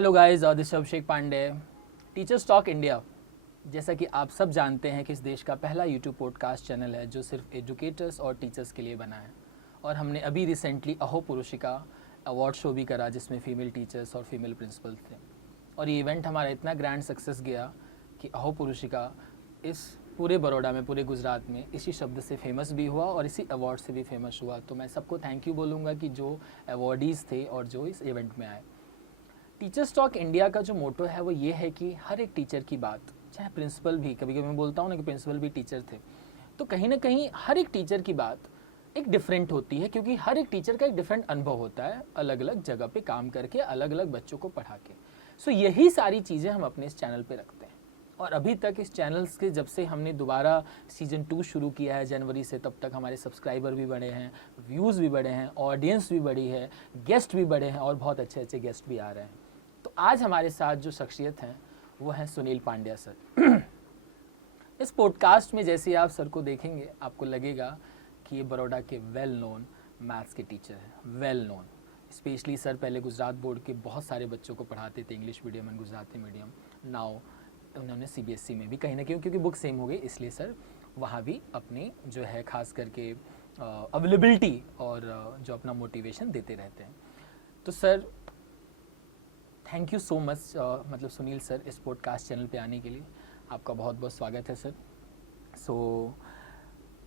Hello guys, this is Abhishek Pandey, teachers talk India. जैसा कि आप सब जानते हैं कि इस देश का पहला यूट्यूब पॉडकास्ट चैनल है जो सिर्फ एजुकेटर्स और टीचर्स के लिए बना है। और हमने अभी रिसेंटली अहो पुरुषिका अवार्ड शो भी करा जिसमें फ़ीमेल टीचर्स और फीमेल प्रिंसिपल थे। और ये इवेंट हमारा इतना ग्रैंड सक्सेस गया कि अहो पुरुषिका इस पूरे बड़ौदा में, पूरे गुजरात में इसी शब्द से फेमस भी हुआ और इसी अवार्ड से भी फेमस हुआ। तो मैं सबको थैंक यू बोलूँगा कि जो अवार्डीज़ थे और जो इस इवेंट में आए। टीचर्स टॉक इंडिया का जो मोटो है वो ये है कि हर एक टीचर की बात, चाहे प्रिंसिपल भी, कभी कभी मैं बोलता हूँ ना कि प्रिंसिपल भी टीचर थे, तो कहीं ना कहीं हर एक टीचर की बात एक डिफरेंट होती है, क्योंकि हर एक टीचर का एक डिफरेंट अनुभव होता है, अलग अलग जगह पे काम करके, अलग अलग बच्चों को पढ़ा के। सो यही सारी चीज़ें हम अपने इस चैनल पे रखते हैं। और अभी तक इस चैनल्स के जब से हमने दोबारा सीजन 2 शुरू किया है जनवरी से, तब तक हमारे सब्सक्राइबर भी बढ़े हैं, व्यूज़ भी बढ़े हैं, ऑडियंस भी बढ़ी है, गेस्ट भी बढ़े हैं और बहुत अच्छे अच्छे गेस्ट भी आ रहे हैं। तो आज हमारे साथ जो शख्सियत हैं वो हैं सुनील पांड्या सर। इस पॉडकास्ट में जैसे आप सर को देखेंगे आपको लगेगा कि ये बड़ौदा के वेल नोन मैथ्स के टीचर हैं, वेल नोन। स्पेशली सर पहले गुजरात बोर्ड के बहुत सारे बच्चों को पढ़ाते थे, English medium and Gujarati medium. Now उन्होंने सीबीएसई में भी कहीं ना कहीं, क्योंकि बुक सेम हो गई, इसलिए सर वहाँ भी अपनी जो है खास करके अवेलेबिलिटी और जो अपना मोटिवेशन देते रहते हैं। तो sir thank you so much, मतलब सुनील सर, इस पॉडकास्ट चैनल पे आने के लिए आपका बहुत बहुत स्वागत है सर।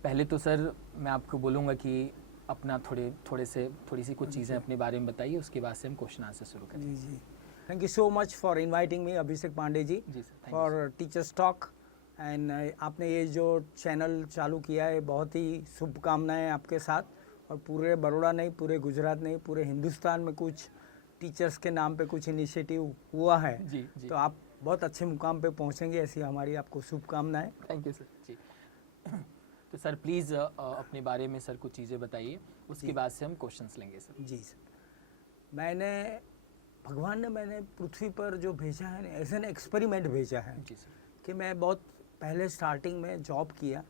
पहले तो सर मैं आपको बोलूँगा कि अपना थोड़ी सी कुछ चीज़ें अपने बारे में बताइए, उसके बाद से हम क्वेश्चन आंसर शुरू करें। जी, thank you so much for inviting me Abhishek Pandey ji for teachers talk. And आपने ये जो चैनल चालू किया है, बहुत ही शुभकामनाएं आपके साथ, और पूरे बड़ौदा नहीं, पूरे गुजरात नहीं, पूरे हिंदुस्तान में कुछ टीचर्स के नाम पे कुछ इनिशिएटिव हुआ है। जी। तो आप बहुत अच्छे मुकाम पे पहुंचेंगे, ऐसी हमारी आपको शुभकामनाएं। थैंक यू सर जी। तो सर प्लीज़ अपने बारे में सर कुछ चीज़ें बताइए, उसके बाद से हम क्वेश्चंस लेंगे सर। जी सर, भगवान ने मैंने पृथ्वी पर जो भेजा है ऐसे ना एक्सपेरिमेंट भेजा है। जी सर। कि मैं बहुत पहले स्टार्टिंग में जॉब किया।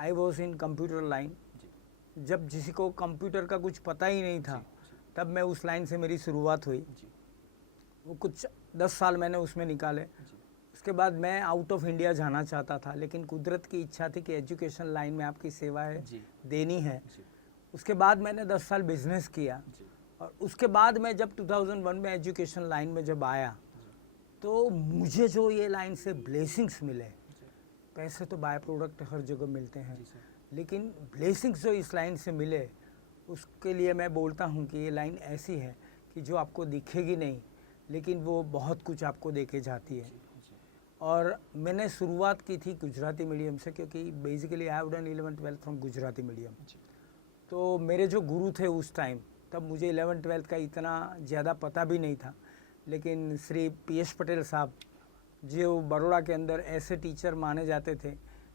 I was in computer line. जब किसी को कंप्यूटर का कुछ पता ही नहीं था, तब मैं उस लाइन से मेरी शुरुआत हुई। वो कुछ 10 साल मैंने उसमें निकाले। उसके बाद मैं आउट ऑफ इंडिया जाना चाहता था, लेकिन कुदरत की इच्छा थी कि एजुकेशन लाइन में आपकी सेवाएं देनी है। उसके बाद मैंने 10 साल बिजनेस किया, और उसके बाद मैं जब 2001 में एजुकेशन लाइन में जब आया, तो मुझे जो ये लाइन से ब्लेसिंग्स मिले, पैसे तो बाय प्रोडक्ट हर जगह मिलते हैं, लेकिन ब्लेसिंग्स जो इस लाइन से मिले, उसके लिए मैं बोलता हूँ कि ये लाइन ऐसी है कि जो आपको दिखेगी नहीं, लेकिन वो बहुत कुछ आपको देके जाती है। और मैंने शुरुआत की थी गुजराती मीडियम से, क्योंकि basically I have done 11th-12th from Gujarati medium. तो मेरे जो गुरु थे उस टाइम, तब मुझे 11th-12th का इतना ज़्यादा पता भी नहीं था, लेकिन श्री पीएस पटेल साहब जो बड़ौदा के अंदर ऐसे टीचर माने जाते थे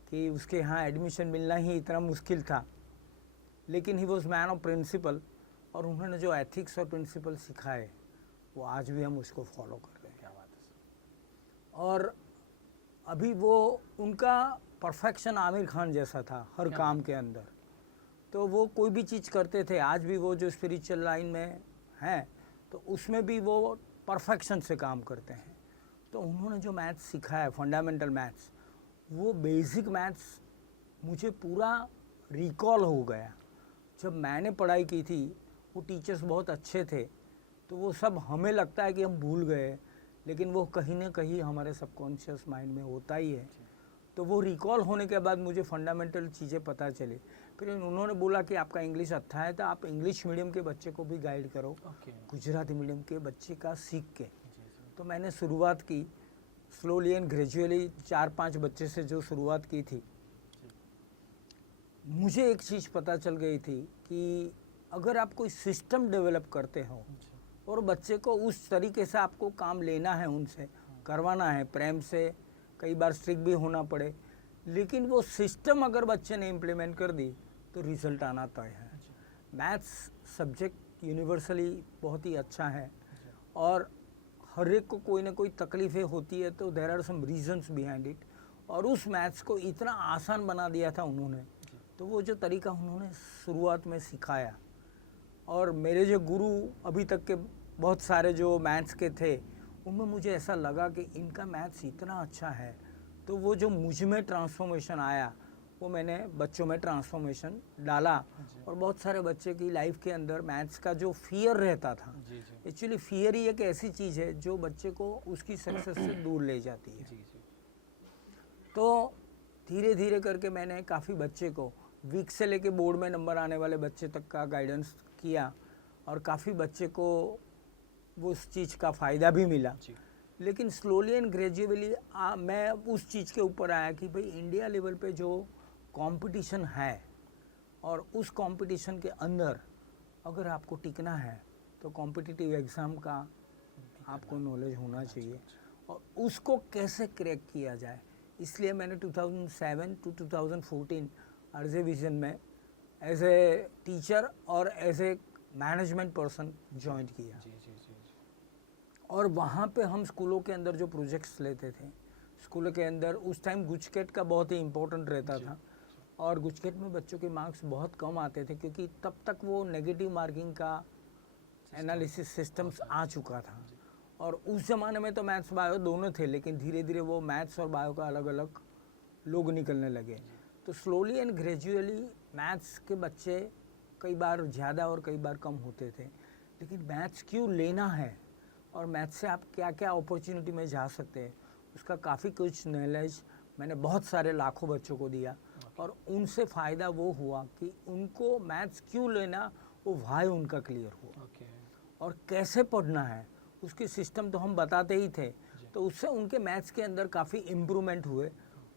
कि उसके यहाँ एडमिशन मिलना ही इतना मुश्किल था, लेकिन he was man of principle, और उन्होंने जो एथिक्स और प्रिंसिपल सिखाए वो आज भी हम उसको फॉलो कर रहे हैं। क्या बात है। और अभी वो उनका परफेक्शन आमिर खान जैसा था हर काम के अंदर। तो वो कोई भी चीज़ करते थे, आज भी वो जो स्पिरिचुअल लाइन में हैं तो उसमें भी वो परफेक्शन से काम करते हैं। तो उन्होंने जो मैथ्स सिखाया, फंडामेंटल मैथ्स, वो बेसिक मैथ्स मुझे पूरा रिकॉल हो गया। जब मैंने पढ़ाई की थी वो टीचर्स बहुत अच्छे थे, तो वो सब हमें लगता है कि हम भूल गए, लेकिन वो कहीं ना कहीं हमारे सबकॉन्शियस माइंड में होता ही है। तो वो रिकॉल होने के बाद मुझे फंडामेंटल चीज़ें पता चली। फिर उन्होंने बोला कि आपका इंग्लिश अच्छा है तो आप इंग्लिश मीडियम के बच्चे को भी गाइड करो, गुजराती मीडियम के बच्चे का सीख के। तो मैंने शुरुआत की स्लोली एंड ग्रेजुअली, 4-5 बच्चे से जो शुरुआत की थी। मुझे एक चीज़ पता चल गई थी कि अगर आप कोई सिस्टम डेवलप करते हो और बच्चे को उस तरीके से आपको काम लेना है, उनसे करवाना है प्रेम से, कई बार स्ट्रिक्ट भी होना पड़े, लेकिन वो सिस्टम अगर बच्चे ने इम्प्लीमेंट कर दी तो रिज़ल्ट आना तय है। मैथ्स सब्जेक्ट यूनिवर्सली बहुत ही अच्छा है, और हर एक को कोई ना कोई तकलीफ़ें होती है, तो there are some reasons behind it. और उस मैथ्स को इतना आसान बना दिया था उन्होंने। तो वो जो तरीका उन्होंने शुरुआत में सिखाया, और मेरे जो गुरु अभी तक के बहुत सारे जो मैथ्स के थे, उनमें मुझे ऐसा लगा कि इनका मैथ्स इतना अच्छा है, तो वो जो मुझ में ट्रांसफॉर्मेशन आया वो मैंने बच्चों में ट्रांसफॉर्मेशन डाला। और बहुत सारे बच्चे की लाइफ के अंदर मैथ्स का जो फियर रहता था, एक्चुअली फियर ही एक ऐसी चीज़ है जो बच्चे को उसकी सक्सेस से दूर ले जाती है। तो धीरे धीरे करके मैंने काफ़ी बच्चे को वीक से लेके बोर्ड में नंबर आने वाले बच्चे तक का गाइडेंस किया, और काफ़ी बच्चे को वो उस चीज़ का फ़ायदा भी मिला। लेकिन स्लोली एंड ग्रेजुअली मैं उस चीज़ के ऊपर आया कि भाई इंडिया लेवल पे जो कंपटीशन है, और उस कंपटीशन के अंदर अगर आपको टिकना है तो कॉम्पिटिटिव एग्ज़ाम का आपको नॉलेज होना चाहिए, और उसको कैसे क्रैक किया जाए। इसलिए मैंने 2007 टू 2014 अर्जे विजन में एज ए टीचर और as a management person join किया। और वहाँ पे हम स्कूलों के अंदर जो प्रोजेक्ट्स लेते थे, स्कूलों के अंदर उस टाइम गुजकेट का बहुत ही इम्पोर्टेंट रहता था, और गुजकेट में बच्चों के मार्क्स बहुत कम आते थे क्योंकि तब तक वो नेगेटिव मार्किंग का एनालिसिस सिस्टम्स आ चुका था। और उस ज़माने में तो मैथ्स बायो दोनों थे, लेकिन धीरे धीरे वो मैथ्स और बायो का अलग अलग लोग निकलने लगे। तो स्लोली एंड ग्रेजुअली मैथ्स के बच्चे कई बार ज़्यादा और कई बार कम होते थे, लेकिन मैथ्स क्यों लेना है और मैथ्स से आप क्या क्या अपॉर्चुनिटी में जा सकते हैं, उसका काफ़ी कुछ नॉलेज मैंने बहुत सारे लाखों बच्चों को दिया। और उनसे फ़ायदा वो हुआ कि उनको मैथ्स क्यों लेना, वो वाई उनका क्लियर हुआ। और कैसे पढ़ना है उसके सिस्टम तो हम बताते ही थे, तो उससे उनके मैथ्स के अंदर काफ़ी इम्प्रूवमेंट हुए।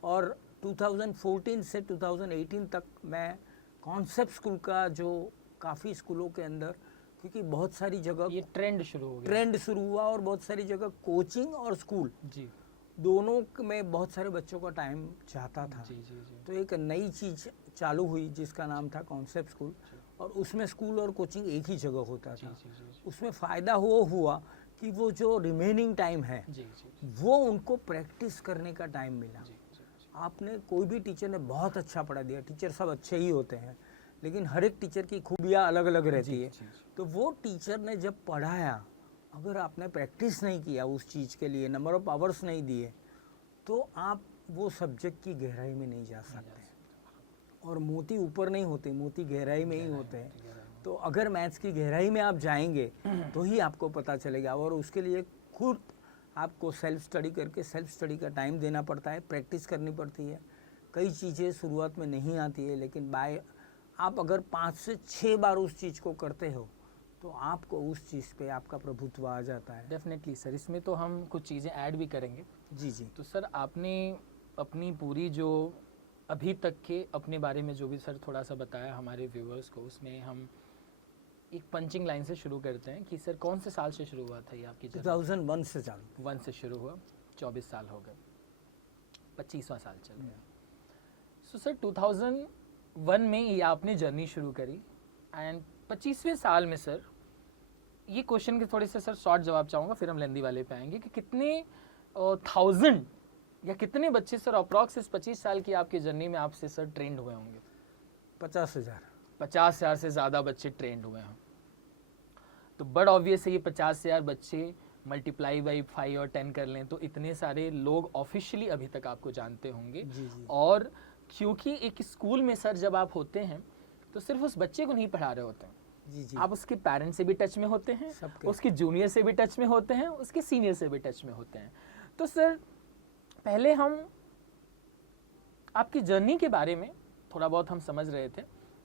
और 2014 से 2018 तक मैं कॉन्सेप्ट स्कूल का जो काफ़ी स्कूलों के अंदर, क्योंकि बहुत सारी जगह ये ट्रेंड शुरू हुआ और बहुत सारी जगह कोचिंग और स्कूल दोनों में बहुत सारे बच्चों का टाइम जाता था। तो एक नई चीज़ चालू हुई जिसका नाम था कॉन्सेप्ट स्कूल, और उसमें स्कूल और कोचिंग एक ही जगह होता था। उसमें फ़ायदा वो हुआ कि वो जो रिमेनिंग टाइम है वो उनको प्रैक्टिस करने का टाइम मिला। आपने कोई भी टीचर ने बहुत अच्छा पढ़ा दिया, टीचर सब अच्छे ही होते हैं, लेकिन हर एक टीचर की खूबियाँ अलग अलग रहती है। तो वो टीचर ने जब पढ़ाया, अगर आपने प्रैक्टिस नहीं किया उस चीज़ के लिए, नंबर ऑफ आवर्स नहीं दिए, तो आप वो सब्जेक्ट की गहराई में नहीं जा सकते। और मोती ऊपर नहीं होते, मोती गहराई में ही होते हैं। तो अगर मैथ्स की गहराई में आप जाएंगे तो ही आपको पता चलेगा, और उसके लिए खुद आपको सेल्फ स्टडी करके सेल्फ स्टडी का टाइम देना पड़ता है, प्रैक्टिस करनी पड़ती है। कई चीज़ें शुरुआत में नहीं आती है, लेकिन आप अगर 5 से 6 बार उस चीज़ को करते हो तो आपको उस चीज़ पे आपका प्रभुत्व आ जाता है। डेफिनेटली सर, इसमें तो हम कुछ चीज़ें ऐड भी करेंगे। जी। तो सर आपने अपनी पूरी जो अभी तक के अपने बारे में जो भी सर थोड़ा सा बताया हमारे व्यूअर्स को, उसमें हम एक पंचिंग लाइन से शुरू करते हैं कि सर कौन से साल से शुरू हुआ था ये आपकी? 2001 से चालू। 1 से शुरू हुआ, 24 साल हो गए, 25वां साल चल गया। सो सर 2001 में ये आपने जर्नी शुरू करी, एंड 25वें साल में सर ये क्वेश्चन के थोड़े से सर शॉर्ट जवाब चाहूँगा, फिर हम लेंदी वाले पे आएंगे कि कितने 1000 या कितने बच्चे सर अप्रॉक्स इस 25 साल की आपकी जर्नी में आपसे सर ट्रेंड हुए होंगे? 50,000 से ज़्यादा बच्चे ट्रेंड हुए हैं। तो बड़ ऑब्वियस है ये 50,000 बच्चे मल्टीप्लाई बाई 5 और 10 कर लें तो इतने सारे लोग ऑफिशियली अभी तक आपको जानते होंगे। जी। और क्योंकि एक स्कूल में सर जब आप होते हैं तो सिर्फ उस बच्चे को नहीं पढ़ा रहे होते हैं, जी। आप उसके पेरेंट्स से भी टच में होते हैं, उसके जूनियर से भी टच में होते हैं, उसके सीनियर से भी टच में होते हैं। तो सर पहले हम आपकी जर्नी के बारे में थोड़ा बहुत हम समझ रहे थे,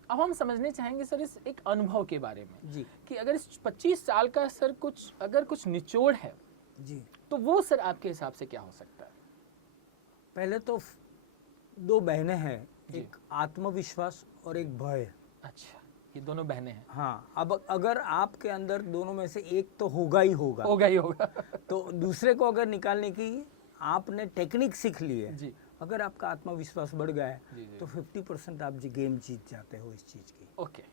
अब हम समझने चाहेंगे सर इस एक अनुभव के बारे में जी, कि अगर इस 25 साल का सर कुछ निचोड़ है जी, तो वो सर आपके हिसाब से क्या हो सकता है? पहले तो 2 बहनें हैं, एक आत्मविश्वास और एक भय। अच्छा, ये दोनों बहनें हैं। हाँ, अब अगर आपके अंदर दोनों में से एक तो होगा ही होगा तो दूसरे को अगर निकालने की आपने टेक्निक सीख ली है जी, अगर आपका आत्मविश्वास बढ़ गया है जी। तो 50% आप गेम जीत जाते हो इस चीज़ की। ओके,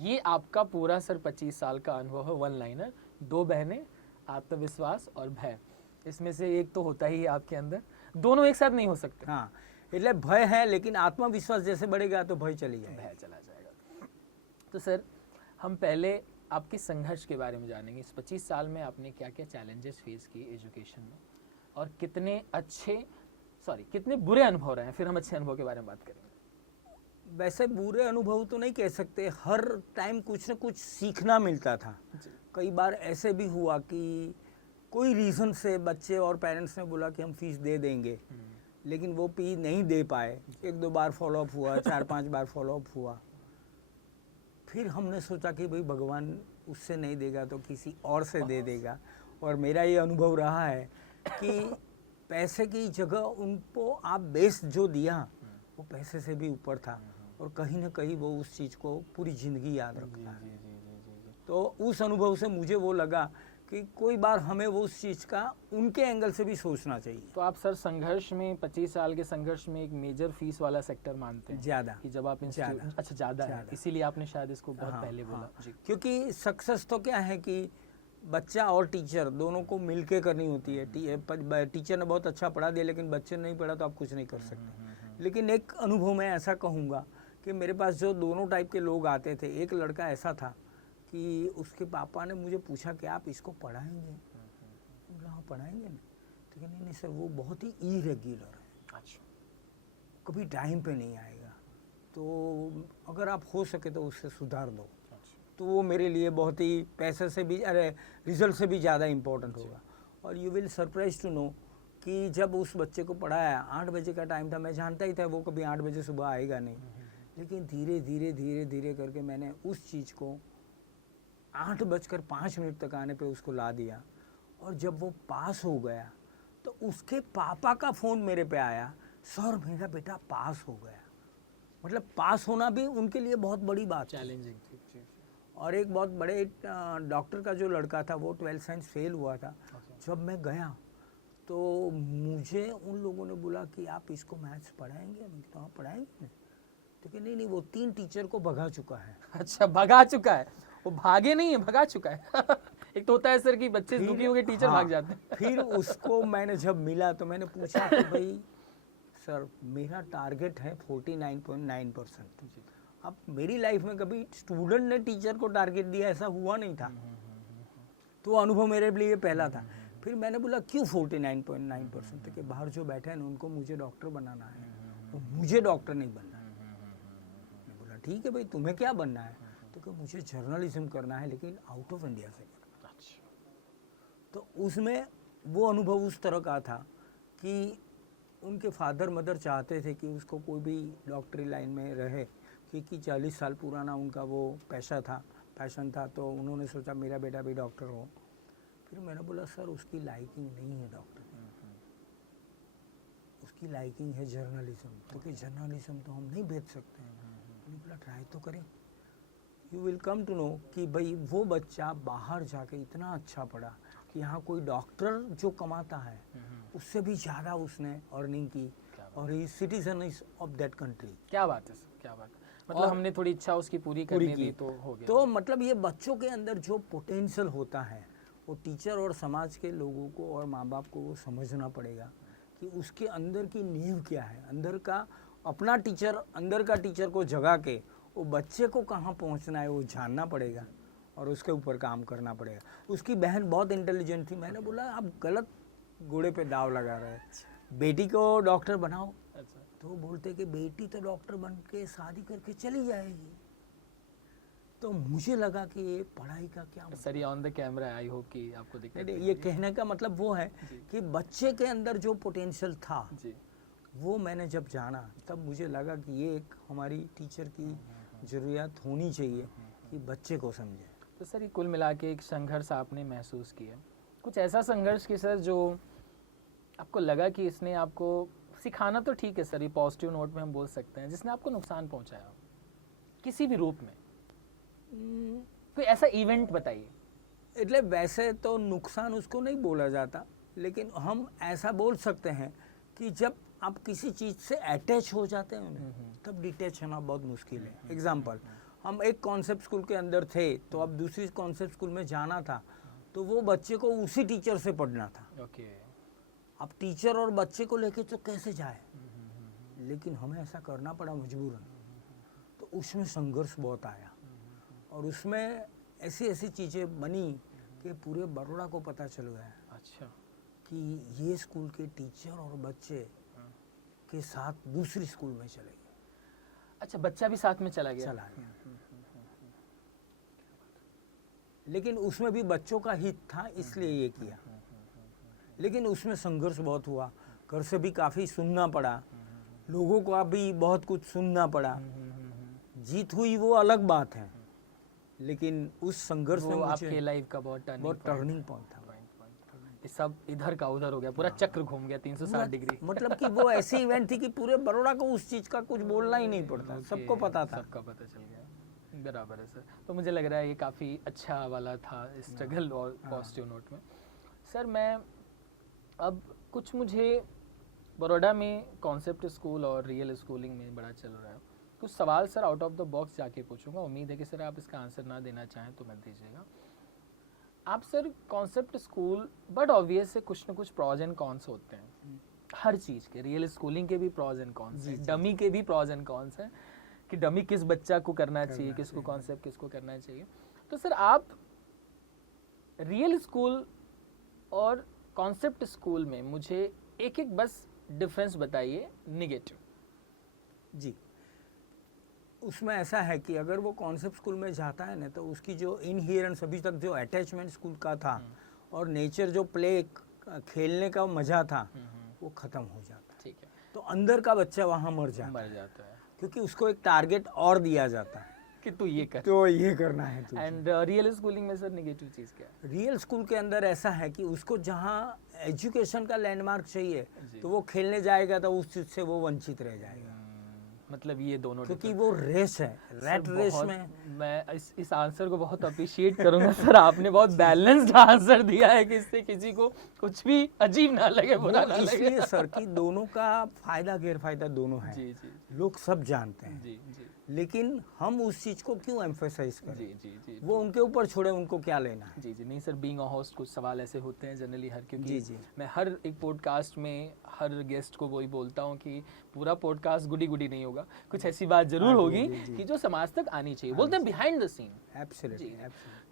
ये आपका पूरा सर 25 साल का अनुभव है, 1 लाइनर, 2 बहनें, आत्मविश्वास और भय, इसमें से एक तो होता ही है आपके अंदर, दोनों एक साथ नहीं हो सकते। हाँ, इसलिए भय है, लेकिन आत्मविश्वास जैसे बढ़ेगा तो भय चला जाएगा। तो सर हम पहले आपके संघर्ष के बारे में जानेंगे। इस 25 साल में आपने क्या क्या चैलेंजेस फेस किए एजुकेशन में, और कितने बुरे अनुभव रहे हैं, फिर हम अच्छे अनुभव के बारे में बात करेंगे। वैसे बुरे अनुभव तो नहीं कह सकते, हर टाइम कुछ न कुछ सीखना मिलता था। कई बार ऐसे भी हुआ कि कोई रीज़न से बच्चे और पेरेंट्स ने बोला कि हम फीस दे देंगे, लेकिन वो फीस नहीं दे पाए। 1-2 बार फॉलोअप हुआ, 4-5 बार फॉलोअप हुआ। फिर हमने सोचा कि भाई भगवान उससे नहीं देगा तो किसी और से दे देगा। और मेरा ये अनुभव रहा है कि पैसे की जगह उनको आप बेस जो दिया वो पैसे से भी ऊपर था, और कहीं ना कहीं वो उस चीज़ को पूरी ज़िंदगी याद रखता है। तो उस अनुभव से मुझे वो लगा कि कोई बार हमें वो उस चीज़ का उनके एंगल से भी सोचना चाहिए। तो आप सर संघर्ष में 25 साल के संघर्ष में एक मेजर फीस वाला सेक्टर मानते हैं? ज़्यादा कि जब आप ज़्यादा है, इसीलिए आपने शायद इसको बहुत पहले बोला। जी। क्योंकि सक्सेस तो क्या है कि बच्चा और टीचर दोनों को मिलके करनी होती है। टीचर ने बहुत अच्छा पढ़ा दिया लेकिन बच्चे ने नहीं पढ़ा तो आप कुछ नहीं कर सकते। लेकिन एक अनुभव मैं ऐसा कहूँगा कि मेरे पास जो दोनों टाइप के लोग आते थे, एक लड़का ऐसा था कि उसके पापा ने मुझे पूछा कि आप इसको पढ़ाएंगे? बोला हाँ पढ़ाएंगे ना। तो कहने नहीं सर वो बहुत ही इरेग्युलर है, अच्छा, कभी टाइम पे नहीं आएगा, तो अगर आप हो सके तो उससे सुधार दो। तो वो मेरे लिए बहुत ही पैसे से भी रिजल्ट से भी ज़्यादा इम्पोर्टेंट होगा। और you will surprise to know कि जब उस बच्चे को पढ़ाया, 8 बजे का टाइम था, मैं जानता ही था वो कभी 8 बजे सुबह आएगा नहीं, लेकिन धीरे धीरे धीरे धीरे करके मैंने उस चीज़ को 8:05 तक आने पे उसको ला दिया। और जब वो पास हो गया तो उसके पापा का फ़ोन मेरे पे आया, सर मेरा बेटा पास हो गया। मतलब पास होना भी उनके लिए बहुत बड़ी बात है, चैलेंजिंग थी। और एक बहुत बड़े डॉक्टर का जो लड़का था वो 12th साइंस फेल हुआ था। जब मैं गया तो मुझे उन लोगों ने बोला कि आप इसको मैथ्स पढ़ाएंगे? मैं कहता हाँ पढ़ाएंगे। तो कि नहीं वो 3 टीचर को भगा चुका है। अच्छा, भगा चुका है? वो भागे नहीं है, भगा चुका है। एक तो होता है सर कि बच्चे दुखी हो गए, टीचर भाग जाते हैं। फिर उसको मैंने जब मिला तो मैंने पूछा कि भाई सर मेरा टारगेट है 49.9%। अब मेरी लाइफ में कभी स्टूडेंट ने टीचर को टारगेट दिया ऐसा हुआ नहीं था, तो अनुभव मेरे लिए पहला था। फिर मैंने बोला क्यों 49.9%? कि बाहर जो बैठे हैं उनको मुझे डॉक्टर बनाना है, तो मुझे डॉक्टर नहीं बनना है। मैंने बोला ठीक है भाई तुम्हें क्या बनना है? तो कि मुझे जर्नलिज्म करना है लेकिन आउट ऑफ इंडिया से करना। तो उसमें वो अनुभव उस तरह का था कि उनके फादर मदर चाहते थे कि उसको कोई भी डॉक्टरी लाइन में रहे, क्योंकि 40 साल पुराना उनका वो पैसा था, पैशन था, तो उन्होंने सोचा मेरा बेटा भी डॉक्टर हो। फिर मैंने बोला सर उसकी लाइकिंग नहीं है डॉक्टर, उसकी लाइकिंग है जर्नलिज्म, क्योंकि जर्नलिज्म तो हम नहीं बेच सकते हैं। मैंने बोला ट्राई तो करें, you will come to know कि भाई वो बच्चा बाहर जाके इतना अच्छा पढ़ा कि यहाँ कोई डॉक्टर जो कमाता है उससे भी ज़्यादा उसने अर्निंग की, और he citizen is of that country. क्या बात है सर, क्या बात है। मतलब हमने थोड़ी इच्छा उसकी पूरी करने दी तो हो गया। तो मतलब ये बच्चों के अंदर जो पोटेंशियल होता है वो टीचर और समाज के लोगों को और माँ बाप को वो समझना पड़ेगा कि उसके अंदर की नींव क्या है। अंदर का अपना टीचर, अंदर का टीचर को जगा के वो बच्चे को कहाँ पहुँचना है वो जानना पड़ेगा और उसके ऊपर काम करना पड़ेगा। उसकी बहन बहुत इंटेलिजेंट थी, मैंने बोला आप गलत घोड़े पे दाव लगा रहे हैं, बेटी को डॉक्टर बनाओ। तो वो बोलते कि बेटी तो डॉक्टर बन के शादी करके चली जाएगी। तो मुझे लगा कि ये पढ़ाई का क्या मतलब? सर ये on the camera, I hope कि आपको दिख रहा है। ये कहने का मतलब वो है कि बच्चे के अंदर जो पोटेंशियल था जी, वो मैंने जब जाना तब मुझे लगा कि ये एक हमारी टीचर की ज़रूरत होनी चाहिए कि बच्चे को समझे। तो सर ये कुल मिला के एक संघर्ष आपने महसूस किया, कुछ ऐसा संघर्ष कि सर जो आपको लगा कि इसने आपको सिखाना, तो ठीक है सर ये पॉजिटिव नोट में हम बोल सकते हैं, जिसने आपको नुकसान पहुंचाया किसी भी रूप में? कोई ऐसा इवेंट बताइए। એટલે वैसे तो नुकसान उसको नहीं बोला जाता, लेकिन हम ऐसा बोल सकते हैं कि जब आप किसी चीज़ से अटैच हो जाते हैं ना तब डिटैच होना बहुत मुश्किल है। एग्जाम्पल, हम एक कॉन्सेप्ट स्कूल के अंदर थे तो अब दूसरी कॉन्सेप्ट स्कूल में जाना था, तो वो बच्चे को उसी टीचर से पढ़ना था। ओके। अब टीचर और बच्चे को लेके तो कैसे जाए, लेकिन हमें ऐसा करना पड़ा मजबूरन। तो उसमें संघर्ष बहुत आया और उसमें ऐसी ऐसी चीज़ें बनी कि पूरे बड़ौदा को पता चल गया अच्छा। कि ये स्कूल के टीचर और बच्चे के साथ दूसरी स्कूल में चले गए, अच्छा, बच्चा भी साथ में चला गया। चला गया। लेकिन उसमें भी बच्चों का हित था, इसलिए ये किया। लेकिन उसमें संघर्ष बहुत हुआ, घर से भी काफ़ी सुनना पड़ा, लोगों को भी बहुत कुछ सुनना पड़ा। जीत हुई वो अलग बात है, लेकिन उस संघर्ष में वो आपके मुझे लाइफ का बहुत टर्निंग पॉइंट था। ये सब इधर का उधर हो गया, पूरा चक्र घूम गया 360 डिग्री। मतलब कि वो ऐसी इवेंट थी कि पूरे बड़ौदा को उस चीज़ का कुछ बोलना ही नहीं पड़ता, सबको पता था। सबका पता चल गया। बराबर है सर। तो मुझे लग रहा है ये काफ़ी अच्छा वाला था स्ट्रगल और पॉजिटिव नोट में। सर मैं अब कुछ मुझे बड़ौदा में कॉन्सेप्ट स्कूल और रियल स्कूलिंग में बड़ा चल रहा है, कुछ सवाल sir out of the box जाके पूछूंगा। उम्मीद है कि सर आप इसका आंसर ना देना चाहें तो मत दीजिएगा। आप sir concept school but obvious से कुछ ना कुछ प्रॉज एंड कॉन्स होते हैं हर चीज़ के। रियल स्कूलिंग के भी प्रॉज एंड कॉन्स हैं, डमी के भी प्रॉज एंड कॉन्स हैं कि डमी किस बच्चा को करना चाहिए, किसको कॉन्सेप्ट किसको करना चाहिए। तो सर आप रियल स्कूल और कॉन्सेप्ट स्कूल में मुझे एक एक बस डिफरेंस बताइए निगेटिव। जी, उसमें ऐसा है कि अगर वो कॉन्सेप्ट स्कूल में जाता है ना, तो उसकी जो इनहेरेंस अभी तक जो अटैचमेंट स्कूल का था और नेचर जो प्ले खेलने का मजा था वो खत्म हो जाता है। ठीक है, तो अंदर का बच्चा वहाँ मर जाता है, क्योंकि उसको एक टारगेट और दिया जाता है कि तू ये कर, तो ये करना है तुझे। एंड रियल स्कूलिंग में सर नेगेटिव चीज़ क्या है? रियल स्कूल के अंदर ऐसा है कि उसको जहाँ एजुकेशन का लैंडमार्क चाहिए तो वो खेलने जाएगा तो उस चीज़ से वो वंचित रह जाएगा। मतलब ये दोनों, क्योंकि वो रेस है, रैट रेस में। मैं इस आंसर को बहुत अप्रिशिएट करूंगा सर, आपने बहुत बैलेंस्ड आंसर दिया है कि इससे किसी को कुछ भी अजीब ना लगे, बुरा ना लगे। इसलिए सर कि दोनों का फायदा गैर फायदा दोनों है, जी जी, लोग सब जानते हैं। जी जी, लेकिन हम उस चीज को क्यों एम्फेसाइज करें? जी जी जी, वो उनके ऊपर छोड़े, उनको क्या लेना है। जी जी। नहीं सर, बीइंग अ होस्ट कुछ सवाल ऐसे होते हैं जनरली हर, क्योंकि जी जी, मैं हर एक पॉडकास्ट में हर गेस्ट को वही बोलता हूँ कि पूरा पॉडकास्ट गुडी गुडी नहीं होगा, कुछ ऐसी बात जरूर होगी कि जो समाज तक आनी चाहिए, बोलते हैं बिहाइंड द सीन। एब्सोल्युटली।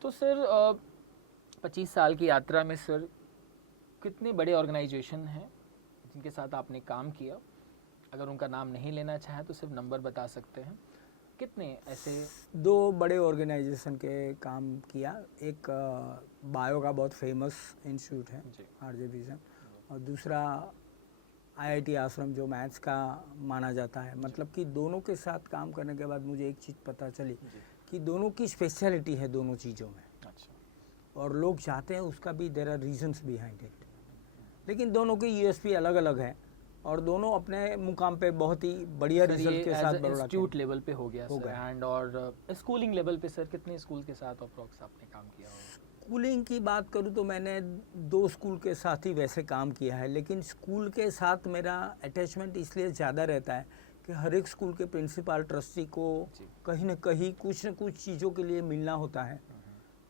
तो सर 25 साल की यात्रा में सर कितने बड़े ऑर्गेनाइजेशन हैं जिनके साथ आपने काम किया? अगर उनका नाम नहीं लेना चाहे तो सिर्फ नंबर बता सकते हैं, कितने ऐसे? 2 बड़े ऑर्गेनाइजेशन के काम किया। एक बायो का बहुत फेमस इंस्टीट्यूट है आरजे विजन, और दूसरा आईआईटी आश्रम जो मैथ्स का माना जाता है। मतलब कि दोनों के साथ काम करने के बाद मुझे एक चीज़ पता चली कि दोनों की स्पेशलिटी है दोनों चीज़ों में। अच्छा, और लोग चाहते हैं उसका भी, there are reasons behind it. लेकिन दोनों की यूएसपी अलग अलग है और दोनों अपने मुकाम पे बहुत ही बढ़िया रिजल्ट के साथ इंस्टीट्यूट लेवल पे हो गया सर। एंड और स्कूलिंग लेवल पे सर कितने स्कूल के साथ अप्रोक्स आपने काम किया होगा? स्कूलिंग की बात करूँ तो मैंने 2 स्कूल के साथ ही वैसे काम किया है, लेकिन स्कूल के साथ मेरा अटैचमेंट इसलिए ज़्यादा रहता है कि हर एक स्कूल के प्रिंसिपल ट्रस्टी को कहीं ना कहीं कुछ न कुछ चीज़ों के लिए मिलना होता है।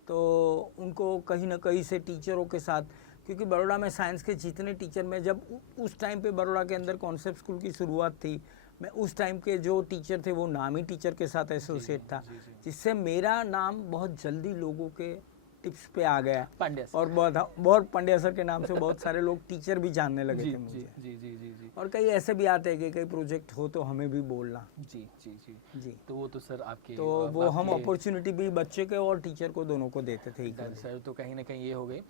तो उनको कहीं ना कहीं से टीचरों के साथ, क्योंकि बड़ौदा में साइंस के जितने टीचर, मैं जब उस टाइम पे बड़ौदा के अंदर कॉन्सेप्ट स्कूल की शुरुआत थी, मैं उस टाइम के जो टीचर थे वो नामी टीचर के साथ एसोसिएट था, जिससे मेरा नाम बहुत जल्दी लोगों के टिप्स पे आ गया। पांड्या और बहुत पांड्या सर के नाम से बहुत सारे लोग टीचर भी जानने लगे थे मुझे। जी जी जी जी। और कई ऐसे भी आते हैं कि कई प्रोजेक्ट हो तो हमें भी बोलना। जी जी जी जी, तो वो तो सर आपके, तो वो हम अपॉर्चुनिटी भी बच्चे के और टीचर को दोनों को देते थे। सर तो कहीं ना कहीं ये हो गई।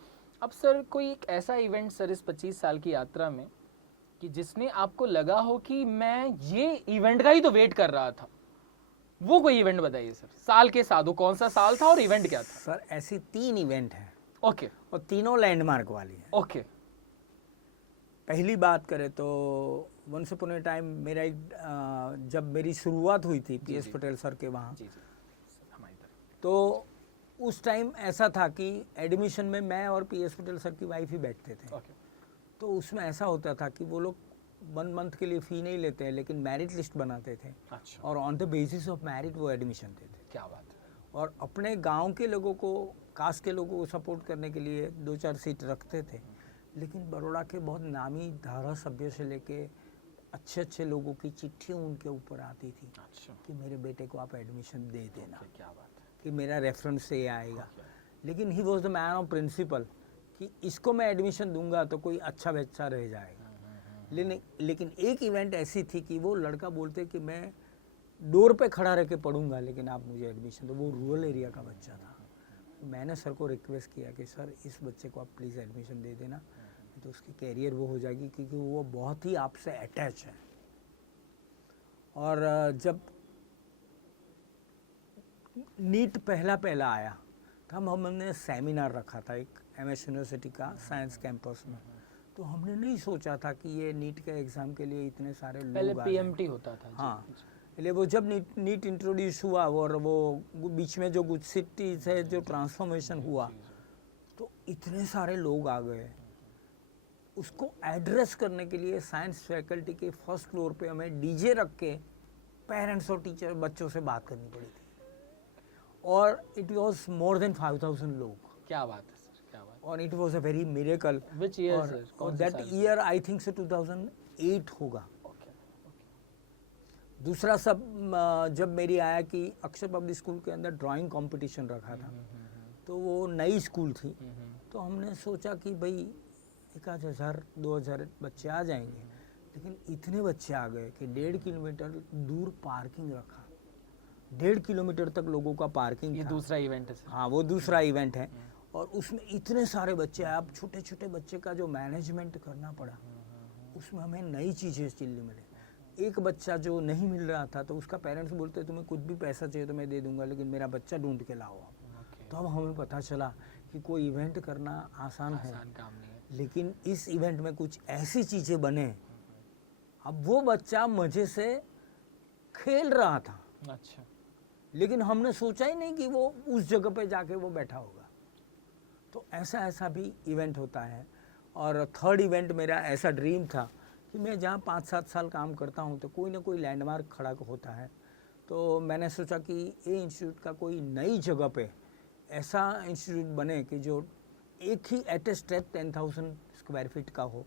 अब सर कोई एक ऐसा इवेंट सर इस 25 साल की यात्रा में कि जिसने आपको लगा हो कि मैं ये इवेंट का ही तो वेट कर रहा था, वो कोई इवेंट बताइए सर। साल के साथ, कौन सा साल था और इवेंट क्या था? सर ऐसी 3 इवेंट हैं। ओके, और तीनों लैंडमार्क वाली है। ओके, पहली बात करें तो वंस अपॉन ए टाइम मेरा एक जब मेरी शुरुआत हुई थी पीएस पटेल सर के वहाँ, तो उस टाइम ऐसा था कि एडमिशन में मैं और पीएस पटेल सर की वाइफ ही बैठते थे। तो उसमें ऐसा होता था कि वो लोग 1 मंथ के लिए फ़ी नहीं लेते हैं, लेकिन मेरिट लिस्ट बनाते थे। अच्छा। और on the basis of merit वो एडमिशन देते थे। क्या बात है। और अपने गांव के लोगों को, कास्ट के लोगों को सपोर्ट करने के लिए 2-4 सीट रखते थे। लेकिन बड़ौदा के बहुत नामी धारा सभ्य से लेके अच्छे अच्छे लोगों की चिट्ठी उनके ऊपर आती थी। अच्छा। कि मेरे बेटे को आप एडमिशन दे देना। क्या बात है। कि मेरा रेफरेंस से ये आएगा, लेकिन he was the man of principle कि इसको मैं एडमिशन दूंगा तो कोई अच्छा बच्चा रह जाएगा। लेकिन एक इवेंट ऐसी थी कि वो लड़का बोलते कि मैं डोर पे खड़ा रह के पढ़ूंगा, लेकिन आप मुझे एडमिशन दो। वो रूरल एरिया का बच्चा था। तो मैंने सर को रिक्वेस्ट किया कि सर इस बच्चे को आप प्लीज़ एडमिशन दे देना, तो उसकी कैरियर वो हो जाएगी, क्योंकि वो बहुत ही आपसे अटैच है। और जब नीट पहला आया तब हमने सेमिनार रखा था एक MS यूनिवर्सिटी का साइंस कैंपस में। तो हमने नहीं सोचा था कि ये नीट के एग्ज़ाम के लिए इतने सारे लोग पहले आ जाएंगे। PMT होता था। हाँ, इसलिए वो जब नीट इंट्रोड्यूस हुआ और वो बीच में जो कुछ सिटी से जो ट्रांसफॉर्मेशन हुआ, तो इतने सारे लोग आ गए। उसको एड्रेस करने के लिए साइंस फैकल्टी के फर्स्ट फ्लोर पे हमें डीजे रख के पेरेंट्स और टीचर बच्चों से बात करनी पड़ी थी। और इट वाज मोर देन 5000 लोग। क्या बात है सर, क्या बात। और it was a very miracle. Which year, sir? और कौन से दैट साल? ईयर आई थिंक से 2008 होगा। दूसरा सब जब मेरी आया कि अक्षर पब्लिक स्कूल के अंदर ड्राइंग कंपटीशन रखा था, तो वो नई स्कूल थी, तो हमने सोचा कि भाई 1000-2000 बच्चे आ जाएंगे, लेकिन इतने बच्चे आ गए कि 1.5 किलोमीटर दूर पार्किंग रखा। 1.5 किलोमीटर तक लोगों का पार्किंग ये था। दूसरा इवेंट है सर। हाँ, वो दूसरा इवेंट है। और उसमें इतने सारे बच्चे आए। अब छोटे छोटे बच्चे का जो मैनेजमेंट करना पड़ा, उसमें हमें नई चीज़ें चिल्ली मिले। एक बच्चा जो नहीं मिल रहा था, तो उसका पेरेंट्स बोलते तुम्हें कुछ भी पैसा चाहिए तो मैं दे दूंगा, लेकिन मेरा बच्चा ढूंढ के लाओ आप। तो अब हमें पता चला कि कोई इवेंट करना आसान है, काम नहीं है। लेकिन इस इवेंट में कुछ ऐसी चीज़ें बने। अब वो बच्चा मज़े से खेल रहा था, अच्छा। लेकिन हमने सोचा ही नहीं कि वो उस जगह पे जाके वो बैठा होगा। तो ऐसा भी इवेंट होता है। और थर्ड इवेंट मेरा ऐसा ड्रीम था कि मैं जहाँ 5-7 साल काम करता हूँ तो कोई ना कोई लैंडमार्क खड़ा होता है। तो मैंने सोचा कि ये इंस्टीट्यूट का कोई नई जगह पे ऐसा इंस्टीट्यूट बने कि जो एक ही एट ए स्ट्रेच 10,000 स्क्वायर फीट का हो,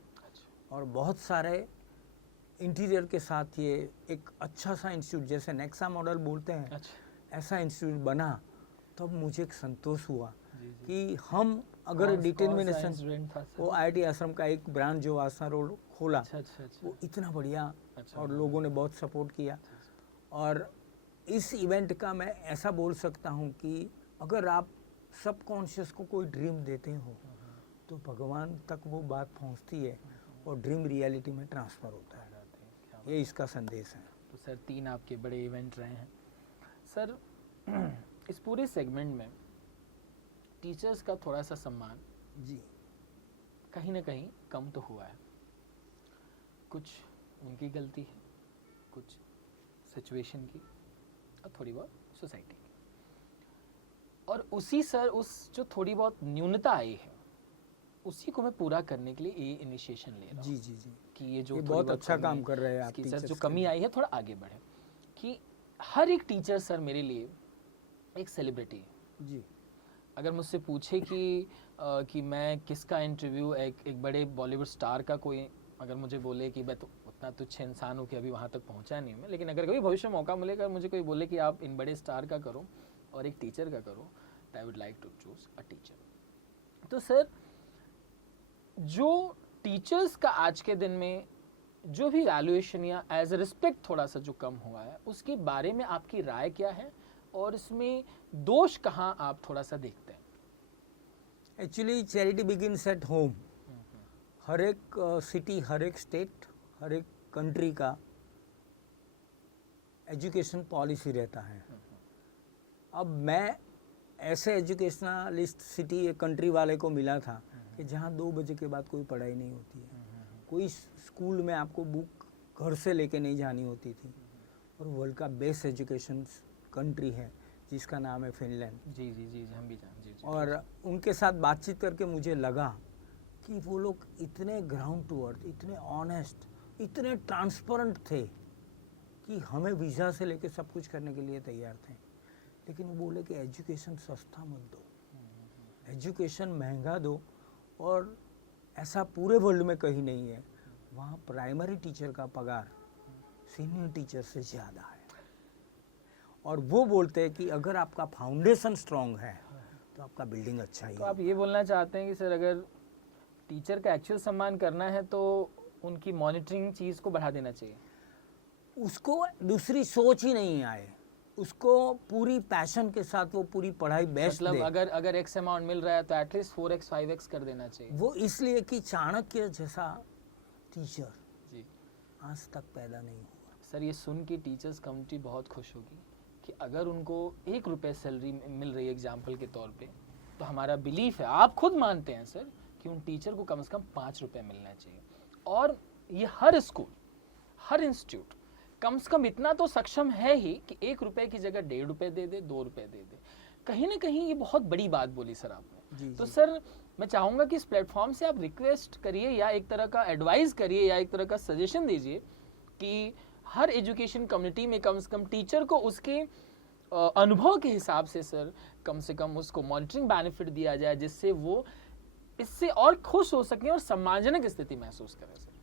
और बहुत सारे इंटीरियर के साथ ये एक अच्छा सा इंस्टीट्यूट, जैसे नेक्सा मॉडल बोलते हैं, अच्छा। ऐसा इंस्टीट्यूट बना। तब मुझे एक संतोष हुआ जी, जी। कि हम अगर डिटर्मिनेशन, स्टूडेंट था सर। वो IIT आश्रम का एक ब्रांच जो आसना रोड खोला, अच्छा अच्छा अच्छा। वो इतना बढ़िया, अच्छा। और लोगों ने बहुत सपोर्ट किया। और इस इवेंट का मैं ऐसा बोल सकता हूँ कि अगर आप सबकॉन्शियस को कोई ड्रीम देते हो, तो भगवान तक वो बात पहुँचती है और ड्रीम रियलिटी में ट्रांसफ़र होता है। ये इसका संदेश है। तो सर 3 आपके बड़े इवेंट रहे हैं सर। इस पूरे सेगमेंट में टीचर्स का थोड़ा सा सम्मान जी, कहीं ना कहीं कम तो हुआ है। कुछ उनकी गलती है, कुछ सिचुएशन की, और थोड़ी बहुत सोसाइटी की। और उसी सर उस जो थोड़ी बहुत न्यूनता आई है, उसी को मैं पूरा करने के लिए ये इनिशिएशन ले रहा हूँ। जी जी जी, कि ये जो ये थोड़ी बहुत अच्छा कमी काम है, कर रहे हैं आप इसकी सर टीचर्स जो के कमी लिए। आई है थोड़ा आगे बढ़े। कि हर एक टीचर सर मेरे लिए एक सेलिब्रिटी है। जी अगर मुझसे पूछे कि मैं किसका इंटरव्यू, एक बड़े बॉलीवुड स्टार का कोई अगर मुझे बोले कि मैं तो उतना तुच्छ इंसान हूँ कि अभी वहाँ तक पहुँचा नहीं हूँ मैं, लेकिन अगर कभी भविष्य में मौका मिलेगा, मुझे कोई बोले कि आप इन बड़े स्टार का करो और एक टीचर का करो, तो I would like to choose a teacher. तो सर जो टीचर्स का आज के दिन में जो भी वैल्यूएशन या एज ए रिस्पेक्ट थोड़ा सा जो कम हुआ है, उसके बारे में आपकी राय क्या है, और इसमें दोष कहाँ आप थोड़ा सा देखते हैं? Actually charity begins at home. हर एक सिटी, हर एक स्टेट, हर एक कंट्री का एजुकेशन पॉलिसी रहता है। अब मैं ऐसे एजुकेशनलिस्ट सिटी एक कंट्री वाले को मिला था कि जहाँ 2 बजे के बाद कोई पढ़ाई नहीं होती है, कोई स्कूल में आपको बुक घर से लेके नहीं जानी होती थी, और वर्ल्ड का बेस्ट एजुकेशन कंट्री है जिसका नाम है फिनलैंड। जी जी जी हम भी जान जी जी। और उनके साथ बातचीत करके मुझे लगा कि वो लोग इतने ग्राउंड टू अर्थ, इतने ऑनेस्ट, इतने ट्रांसपेरेंट थे कि हमें वीज़ा से लेके सब कुछ करने के लिए तैयार थे। लेकिन वो बोले कि एजुकेशन सस्ता मत दो, एजुकेशन महंगा दो, और ऐसा पूरे वर्ल्ड में कहीं नहीं है। वहाँ प्राइमरी टीचर का पगार सीनियर टीचर से ज़्यादा है। और वो बोलते हैं कि अगर आपका फाउंडेशन स्ट्रांग है तो आपका बिल्डिंग अच्छा ही तो है। आप ये बोलना चाहते हैं कि सर अगर टीचर का एक्चुअल सम्मान करना है तो उनकी मॉनिटरिंग चीज़ को बढ़ा देना चाहिए। उसको दूसरी सोच ही नहीं आए, उसको पूरी पैशन के साथ वो पूरी पढ़ाई बेस्ट मतलब दे। अगर एक्स अमाउंट मिल रहा है तो एटलीस्ट 4x 5x कर देना चाहिए। वो इसलिए कि चाणक्य जैसा टीचर जी आज तक पैदा नहीं हुआ। सर, ये सुन के टीचर्स कम्युनिटी बहुत खुश होगी कि अगर उनको 1 रुपये सैलरी मिल रही है एग्जाम्पल के तौर पे, तो हमारा बिलीफ है, आप खुद मानते हैं सर, कि उन टीचर को कम से कम 5 रुपये मिलना चाहिए। और ये हर स्कूल, हर इंस्टीट्यूट कम से कम इतना तो सक्षम है ही कि 1 रुपये की जगह 1.5 रुपये दे दे, 2 रुपये दे दे। कहीं ना कहीं ये बहुत बड़ी बात बोली सर आपने। तो सर मैं चाहूँगा कि इस प्लेटफॉर्म से आप रिक्वेस्ट करिए या एक तरह का एडवाइस करिए या एक तरह का सजेशन दीजिए कि हर एजुकेशन कम्युनिटी में कम से कम टीचर को उसके अनुभव के हिसाब से कम उसको मॉनिटरिंग बेनिफिट दिया जाए, जिससे वो इससे और खुश हो सकें और सम्मानजनक स्थिति महसूस करें sir.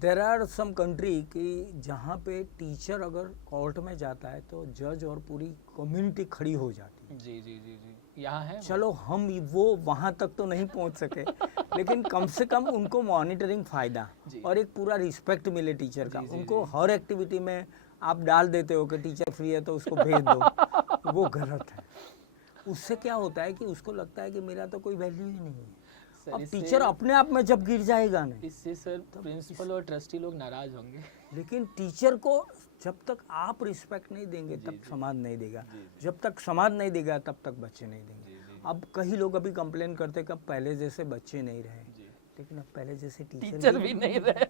There are some country कि जहाँ पे टीचर अगर कोर्ट में जाता है तो जज और पूरी कम्युनिटी खड़ी हो जाती है। जी जी जी जी, यहाँ है। चलो हम वो वहाँ तक तो नहीं पहुँच सके लेकिन कम से कम उनको मॉनिटरिंग फायदा और एक पूरा रिस्पेक्ट मिले टीचर का। उनको हर एक्टिविटी में आप डाल देते हो कि टीचर फ्री है तो उसको भेज दो, वो गलत है। उससे क्या होता है कि उसको लगता है कि मेरा तो कोई वैल्यू ही नहीं है। अब टीचर अपने आप में जब गिर जाएगा ना, इससे सर प्रिंसिपल और ट्रस्टी लोग नाराज होंगे। लेकिन टीचर को जब तक आप रिस्पेक्ट नहीं देंगे तब समाज नहीं देगा, जब तक समाज नहीं देगा तब तक बच्चे नहीं देंगे। अब कई लोग अभी कंप्लेन करते कि अब पहले जैसे बच्चे नहीं रहे, लेकिन अब पहले जैसे टीचर भी नहीं रहे।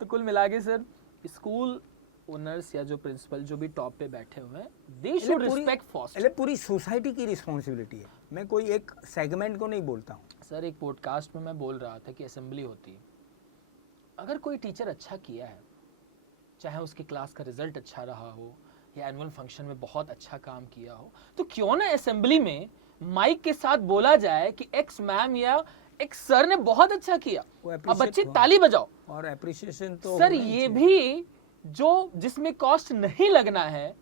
तो कुल मिला के सर स्कूल ओनर्स या जो प्रिंसिपल जो भी टॉप पे बैठे हुए हैं, दे शुड रिस्पेक्ट फॉस्टर। पूरी सोसाइटी की रिस्पॉन्सिबिलिटी है। मैं कोई एक सेगमेंट को नहीं बोलता हूँ सर। एक पॉडकास्ट में मैं बोल रहा था कि असेंबली होती है, अगर कोई टीचर अच्छा किया है, चाहे उसकी क्लास का रिजल्ट अच्छा रहा हो या एनुअल फंक्शन में बहुत अच्छा काम किया हो, तो क्यों ना असेंबली में माइक के साथ बोला जाए कि एक्स मैम या एक्स सर ने बहुत अच्छा किया, अब बच्चे ताली बजाओ। और एप्रिसिएशन तो सर ये भी जो जिसमें कॉस्ट नहीं लगना है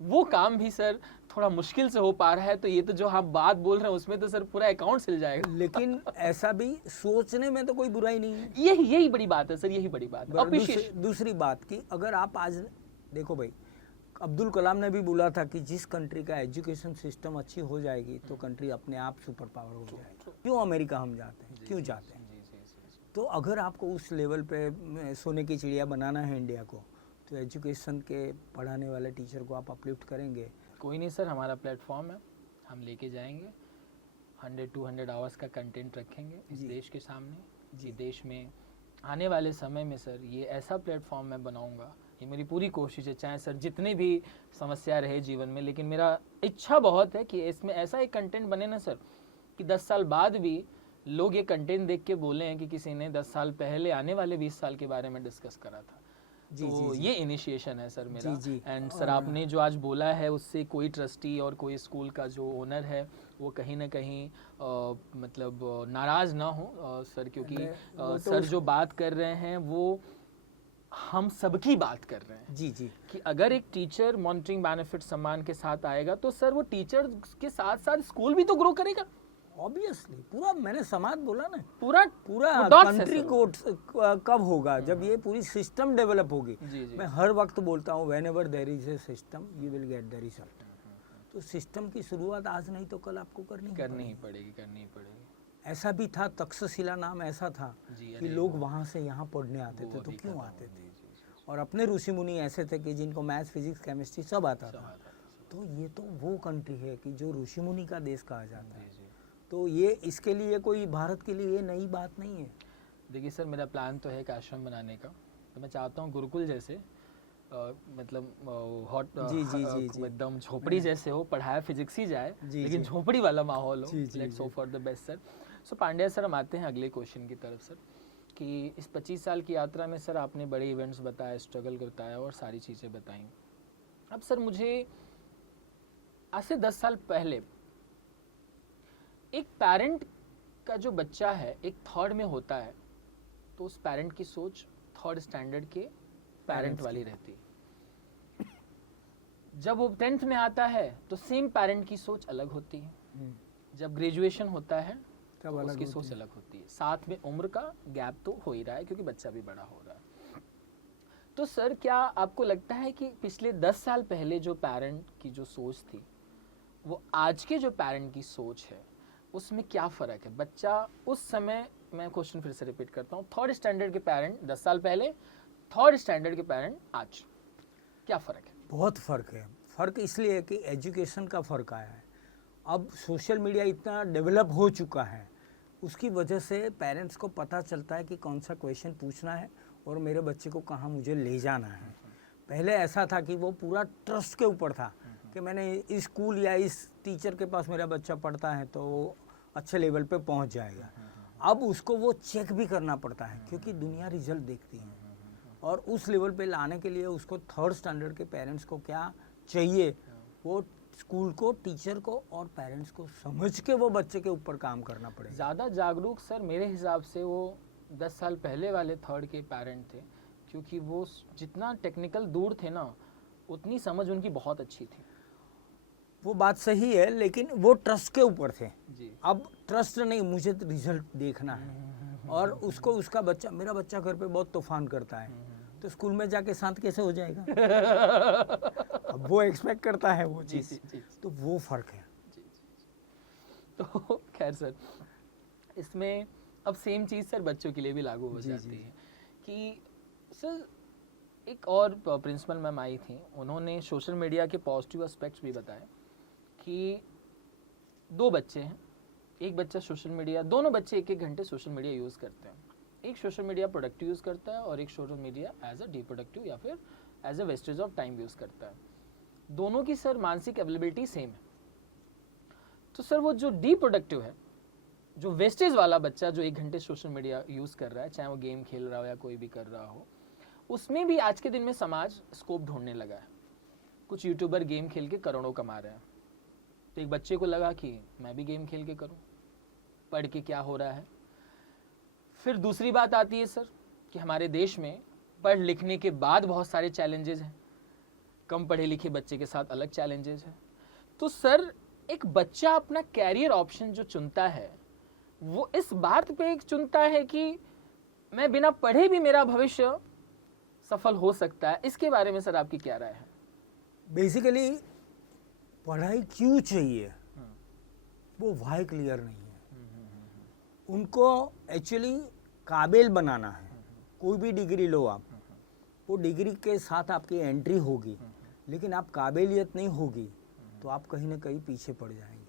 वो काम भी सर थोड़ा मुश्किल से हो पा रहा है। तो ये तो जो हम बात बोल रहे हैं उसमें तो सर पूरा अकाउंट सिल जाएगा। लेकिन ऐसा भी सोचने में तो कोई बुराई नहीं है। यही बड़ी बात है सर, यही बड़ी बात है। दूसरी बात की अगर आप आज देखो भाई, अब्दुल कलाम ने भी बोला था कि जिस कंट्री का एजुकेशन सिस्टम अच्छी हो जाएगी तो कंट्री अपने आप सुपर पावर हो जाएगी। क्यों अमेरिका हम जाते हैं, क्यों जाते हैं? तो अगर आपको उस लेवल पे सोने की चिड़िया बनाना है इंडिया को, तो एजुकेशन के पढ़ाने वाले टीचर को आप अपलिफ्ट करेंगे। कोई नहीं सर, हमारा प्लेटफॉर्म है, हम लेके जाएंगे 100-200 आवर्स का कंटेंट रखेंगे इस देश के सामने। जी, देश में आने वाले समय में सर ये ऐसा प्लेटफॉर्म मैं बनाऊंगा, ये मेरी पूरी कोशिश है, चाहे सर जितने भी समस्या रहे जीवन में, लेकिन मेरा इच्छा बहुत है कि इसमें ऐसा एक कंटेंट बने ना सर कि 10 साल बाद भी लोग ये कंटेंट देख के बोले हैं कि किसी ने 10 साल पहले आने वाले 20 साल के बारे में डिस्कस करा था। तो ये इनिशिएशन है सर मेरा। एंड सर आपने जो आज बोला है उससे कोई ट्रस्टी और कोई स्कूल का जो ओनर है वो कहीं ना कहीं मतलब नाराज ना हो सर, क्योंकि सर जो बात कर रहे हैं वो हम सबकी बात कर रहे हैं। जी कि अगर एक टीचर मॉनिटरिंग बेनिफिट सम्मान के साथ आएगा तो सर वो टीचर के साथ साथ स्कूल भी तो ग्रो करेगा। ऑब्वियसली पूरा मैंने समाज बोला ना, पूरा कंट्री कोड कब होगा जब ये पूरी सिस्टम डेवलप होगी। मैं हर वक्त बोलता हूँ whenever there is a system you will get the result. तो सिस्टम की शुरुआत आज नहीं तो कल आपको करनी ही पड़ेगी। ऐसा भी था, तक्षशिला नाम ऐसा था कि लोग वहाँ से यहाँ पढ़ने आते थे। तो क्यों आते थे? और अपने ऋषि मुनि ऐसे थे कि जिनको मैथ्स फिजिक्स केमिस्ट्री सब आता था। तो ये तो वो कंट्री है कि जो ऋषि मुनि का देश कहा जाता है। तो ये इसके लिए कोई भारत के लिए नई बात नहीं है। देखिए सर, मेरा प्लान तो है एक आश्रम बनाने का। तो मैं चाहता हूँ गुरुकुल जैसे मतलब हॉट एकदम झोपड़ी जैसे हो, पढ़ाया फिजिक्स ही जाए लेकिन झोपड़ी वाला माहौल हो। Let's hope for the best sir. So Pandya sir, हम आते हैं अगले क्वेश्चन की तरफ सर, कि इस 25 साल की यात्रा में सर आपने बड़े इवेंट्स बताए, स्ट्रगल बताया और सारी चीज़ें बताई। अब सर मुझे आज से 10 साल पहले एक पेरेंट का जो बच्चा है एक थर्ड में होता है तो उस पेरेंट की सोच थर्ड स्टैंडर्ड के पेरेंट वाली रहती है। जब वो 10th में आता है तो सेम पेरेंट की सोच अलग होती है, जब ग्रेजुएशन होता है तो उसकी सोच अलग होती है। साथ में उम्र का गैप तो हो ही रहा है क्योंकि बच्चा भी बड़ा हो रहा है। तो सर क्या आपको लगता है कि पिछले 10 साल पहले जो पेरेंट की जो सोच थी वो आज के जो पेरेंट की सोच है उसमें क्या फ़र्क है? बच्चा उस समय, मैं क्वेश्चन फिर से रिपीट करता हूँ, 3rd स्टैंडर्ड के पेरेंट 10 साल पहले, 3rd स्टैंडर्ड के पेरेंट आज, क्या फ़र्क है? बहुत फ़र्क है। फ़र्क इसलिए है कि एजुकेशन का फ़र्क आया है। अब सोशल मीडिया इतना डेवलप हो चुका है, उसकी वजह से पेरेंट्स को पता चलता है कि कौन सा क्वेश्चन पूछना है और मेरे बच्चे को कहाँ मुझे ले जाना है। पहले ऐसा था कि वो पूरा ट्रस्ट के ऊपर था कि मैंने इस स्कूल या इस टीचर के पास मेरा बच्चा पढ़ता है तो वो अच्छे लेवल पे पहुंच जाएगा। अब उसको वो चेक भी करना पड़ता है क्योंकि दुनिया रिजल्ट देखती है, और उस लेवल पे लाने के लिए उसको 3rd स्टैंडर्ड के पेरेंट्स को क्या चाहिए, वो स्कूल को, टीचर को और पेरेंट्स को समझ के वो बच्चे के ऊपर काम करना पड़ेगा। ज़्यादा जागरूक सर मेरे हिसाब से वो 10 साल पहले वाले 3rd के पेरेंट थे, क्योंकि वो जितना टेक्निकल दूर थे ना उतनी समझ उनकी बहुत अच्छी थी। वो बात सही है, लेकिन वो ट्रस्ट के ऊपर थे जी। अब ट्रस्ट नहीं, मुझे रिजल्ट देखना है। और उसको उसका बच्चा, मेरा बच्चा घर पे बहुत तूफान करता है तो स्कूल में जाके शांत कैसे हो जाएगा? अब वो एक्सपेक्ट करता है वो चीज़, तो वो फर्क है। जी। तो खैर सर, इसमें अब सेम चीज़ सर बच्चों के लिए भी लागू हो जाती है कि सर एक और प्रिंसिपल मैम आई थी, उन्होंने सोशल मीडिया के पॉजिटिव एस्पेक्ट्स भी बताए कि 2 बच्चे हैं, एक बच्चा सोशल मीडिया, दोनों बच्चे 1-1 घंटे सोशल मीडिया यूज़ करते हैं। एक सोशल मीडिया प्रोडक्टिव यूज़ करता है और एक social media as a deproductive या फिर as a wastage of time use करता है। दोनों की सर मानसिक अवेलेबिलिटी सेम है। तो सर वो जो डिप्रोडक्टिव है, जो वेस्टेज वाला बच्चा जो 1 घंटे सोशल मीडिया यूज़ कर रहा है, चाहे वो गेम खेल रहा हो या कोई भी कर रहा हो, उसमें भी आज के दिन में समाज स्कोप ढूंढने लगा है। कुछ यूट्यूबर गेम खेल के करोड़ों कमा रहे हैं, तो एक बच्चे को लगा कि मैं भी गेम खेल के करूं, पढ़ के क्या हो रहा है। फिर दूसरी बात आती है सर कि हमारे देश में पढ़ लिखने के बाद बहुत सारे चैलेंजेस हैं, कम पढ़े लिखे बच्चे के साथ अलग चैलेंजेस हैं। तो सर एक बच्चा अपना कैरियर ऑप्शन जो चुनता है वो इस बात पे चुनता है कि मैं बिना पढ़े भी मेरा भविष्य सफल हो सकता है। इसके बारे में सर आपकी क्या राय है? बेसिकली पढ़ाई क्यों चाहिए वो वाई क्लियर नहीं है। उनको एक्चुअली काबिल बनाना है। कोई भी डिग्री लो आप, वो डिग्री के साथ आपकी एंट्री होगी, लेकिन आप काबिलियत नहीं होगी तो आप कहीं ना कहीं पीछे पड़ जाएंगे।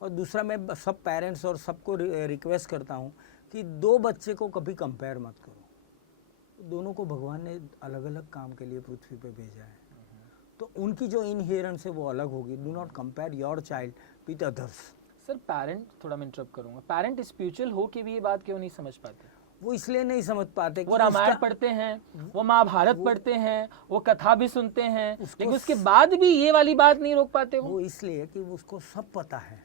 और दूसरा, मैं सब पेरेंट्स और सबको रिक्वेस्ट करता हूँ कि 2 बच्चे को कभी कंपेयर मत करो। दोनों को भगवान ने अलग अलग काम के लिए पृथ्वी पे भेजा है, तो उनकी जो इनहेरेंस है वो अलग होगी। Do not compare your child with others. Sir parent, थोड़ा मैं इंटरप्ट करूंगा, पेरेंट स्पिरिचुअल हो के भी ये बात क्यों नहीं समझ पाते? वो इसलिए नहीं समझ पाते कि वो रामायण पढ़ते हैं, वो महाभारत पढ़ते हैं, वो कथा भी सुनते हैं, लेकिन उसके बाद भी ये वाली बात नहीं रोक पाते। वो इसलिए कि उसको सब पता है,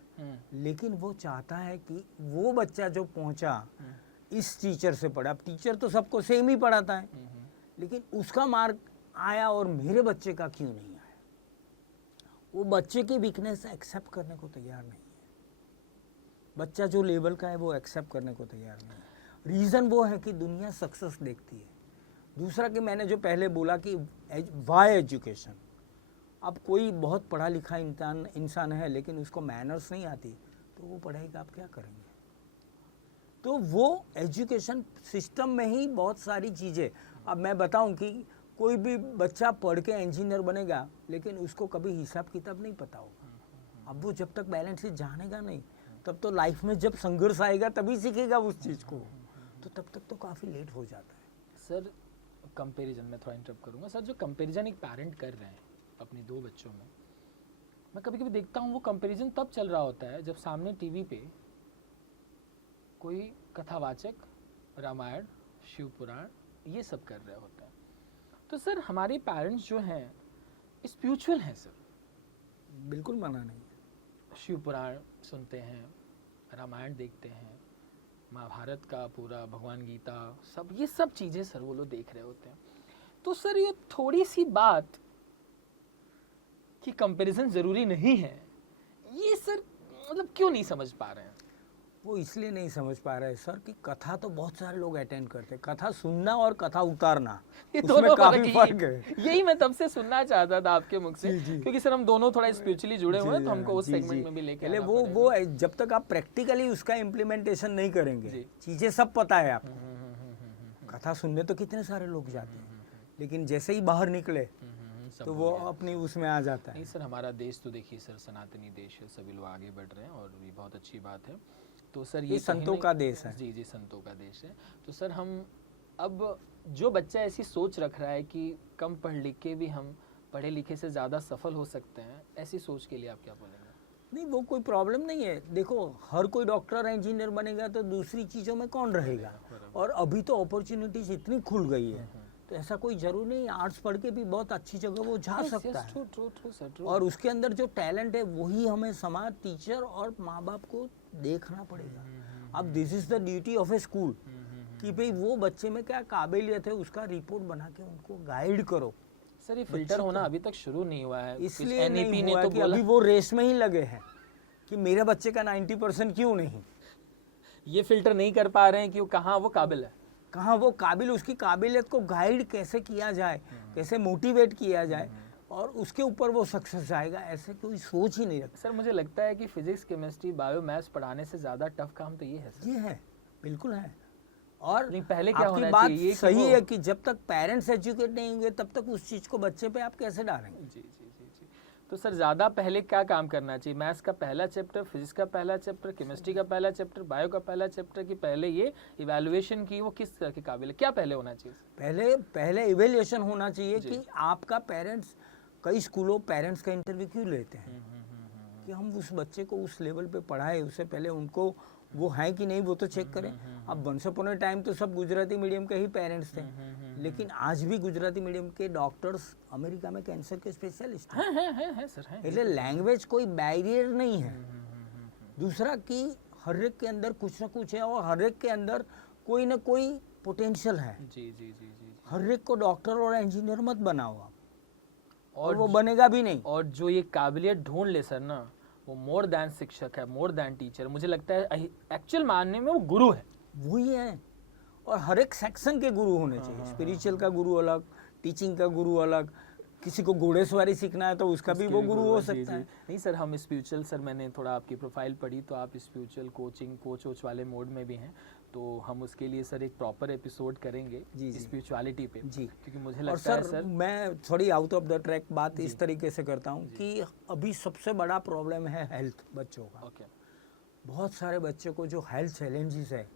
लेकिन वो चाहता है कि वो बच्चा जो पहुंचा इस टीचर से पढ़ा। अब टीचर तो सबको सेम ही पढ़ाता है, लेकिन उसका मार्क आया और मेरे बच्चे का क्यों नहीं आया। वो बच्चे की वीकनेस एक्सेप्ट करने को तैयार नहीं है। बच्चा जो लेवल का है वो एक्सेप्ट करने को तैयार नहीं है। रीज़न वो है कि दुनिया सक्सेस देखती है। दूसरा कि मैंने जो पहले बोला कि वाई एजुकेशन। अब कोई बहुत पढ़ा लिखा इंसान है लेकिन उसको मैनर्स नहीं आती, तो वो पढ़ाई आप क्या करेंगे? तो वो एजुकेशन सिस्टम में ही बहुत सारी चीज़ें। अब मैं बताऊं कि कोई भी बच्चा पढ़ के इंजीनियर बनेगा, लेकिन उसको कभी हिसाब किताब नहीं पता होगा। अब वो जब तक बैलेंस शीट जानेगा नहीं, तब तो लाइफ में जब संघर्ष आएगा तभी सीखेगा उस चीज़ को, तो तब तक तो काफ़ी लेट हो जाता है। सर कंपैरिजन में थोड़ा इंटरप्ट करूंगा। सर जो कंपैरिजन एक पेरेंट कर रहे हैं अपने 2 बच्चों में, मैं कभी कभी देखता हूँ वो कंपैरिजन तब चल रहा होता है जब सामने टीवी पे कोई कथावाचक रामायण, शिव पुराण ये सब कर रहे होता है। तो सर हमारे पेरेंट्स जो हैं स्पिरिचुअल हैं सर? बिल्कुल मना नहीं है। शिव पुराण सुनते हैं, रामायण देखते हैं, महाभारत का पूरा, भगवान गीता, सब ये सब चीज़ें सर वो लोग देख रहे होते हैं। तो सर ये थोड़ी सी बात कि कंपैरिजन जरूरी नहीं है, ये सर मतलब क्यों नहीं समझ पा रहे हैं? वो इसलिए नहीं समझ पा रहे सर कि कथा तो बहुत सारे लोग अटेंड करते हैं, कथा सुनना और कथा उतारना ये उसमें दोनों काफी फर्क है। यही मैं तब से सुनना चाहता था आपके मुख से, जी, जी। क्योंकि सर हम दोनों थोड़ा स्पिरिचुअली जुड़े हुए हैं, तो जी, हमको उस जी, सेगमेंट जी। में भी लेके पहले आना वो पड़ेगा। वो जब तक आप प्रैक्टिकली उसका इम्प्लीमेंटेशन नहीं करेंगे, जी। चीजें सब पता है आपको। कथा सुनने तो कितने सारे लोग जाते हैं, लेकिन जैसे ही बाहर निकले सब तो हो वो गया। अपनी उसमें आ जाता है। नहीं सर, हमारा देश तो देखिए सर सनातनी देश है, सभी लोग आगे बढ़ रहे हैं और ये बहुत अच्छी बात है। तो सर ये संतों कहीं का ना- देश है। जी जी, संतों का देश है। तो सर हम अब जो बच्चा ऐसी सोच रख रहा है कि कम पढ़ लिख के भी हम पढ़े लिखे से ज़्यादा सफल हो सकते हैं, ऐसी सोच के लिए आप क्या बोलेंगे? नहीं, वो कोई प्रॉब्लम नहीं है। देखो, हर कोई डॉक्टर इंजीनियर बनेगा तो दूसरी चीज़ों में कौन रहेगा, और अभी तो अपॉर्चुनिटीज इतनी खुल गई है, तो ऐसा कोई जरूरी नहीं आर्ट्स पढ़ के भी बहुत अच्छी जगह वो जा सकता है। True sir. और उसके अंदर जो टैलेंट है वही हमें समाज, टीचर और माँ बाप को देखना पड़ेगा। अब this is the duty of A school कि भाई वो बच्चे में क्या काबिलियत है उसका रिपोर्ट बना के उनको गाइड करो। सर ये फिल्टर होना अभी तक शुरू नहीं हुआ है, इसलिए NEP नहीं ने हुआ तो कि बोला अभी वो रेस में ही लगे हैं कि मेरे बच्चे का 90% क्यों नहीं, ये फिल्टर नहीं कर पा रहे हैं कि वो कहाँ वो काबिल है। कहाँ वो काबिल, उसकी काबिलियत को गाइड कैसे किया जाए, कैसे मोटिवेट किया जाए, और उसके ऊपर वो सक्सेस जाएगा, ऐसे कोई सोच ही नहीं रखता। सर मुझे लगता है कि फिजिक्स, केमिस्ट्री, बायो, मैथ्स पढ़ाने से ज़्यादा टफ काम तो ये है सर। ये है, बिल्कुल है। और नहीं, पहले क्या आपकी होना बात चाहिए कि सही वो- है कि जब तक पेरेंट्स एजुकेट नहीं होंगे तब तक उस चीज को बच्चे पे आप कैसे डालेंगे। जी। तो सर ज़्यादा पहले क्या काम करना चाहिए? मैथ्स का पहला चैप्टर, फिजिक्स का पहला चैप्टर, केमिस्ट्री का पहला चैप्टर, बायो का पहला चैप्टर, कि पहले ये इवैल्यूएशन की वो किस तरह के काबिल है, क्या पहले होना चाहिए? पहले इवेल्युएशन होना चाहिए कि आपका पेरेंट्स, कई स्कूलों पेरेंट्स का इंटरव्यू क्यों लेते हैं कि हम उस बच्चे को उस लेवल पे पढ़ाए, उससे पहले उनको वो है कि नहीं वो तो चेक करें। अब वंस अपॉन अ टाइम तो सब गुजराती मीडियम के ही पेरेंट्स थे, लेकिन आज भी गुजराती मीडियम के डॉक्टर्स अमेरिका में कैंसर के स्पेशलिस्ट हैं। है सर, है। એટલે लैंग्वेज कोई बैरियर नहीं है। दूसरा कि हर एक के अंदर कुछ ना कुछ है और हर एक के अंदर कोई ना कोई पोटेंशियल है। जी। हर एक को डॉक्टर और इंजीनियर मत बनाओ आप, और और वो बनेगा भी नहीं। और जो ये काबिलियत ढूंढ ले सर ना, वो मोर दैन शिक्षक है, मोर दैन टीचर। मुझे लगता है एक्चुअल मानने में वो गुरु है। वही है, और हर एक सेक्शन के गुरु होने चाहिए। स्पिरिचुअल का गुरु अलग, टीचिंग का गुरु अलग, किसी को घोड़ेसवारी सीखना है तो उसका भी वो गुरु हो सकता है। नहीं सर, हम स्पिरिचुअल, सर मैंने थोड़ा आपकी प्रोफाइल पढ़ी तो आप स्पिरिचुअल कोचिंग कोच वाले मोड में भी हैं, तो हम उसके लिए सर एक प्रॉपर एपिसोड करेंगे स्पिरिचुअलिटी पे जी। क्योंकि मुझे और लगता है सर मैं थोड़ी आउट ऑफ द ट्रैक बात इस तरीके से करता हूँ कि अभी सबसे बड़ा प्रॉब्लम है हेल्थ बच्चों का। ओके। बहुत सारे बच्चों को जो हेल्थ चैलेंजेस है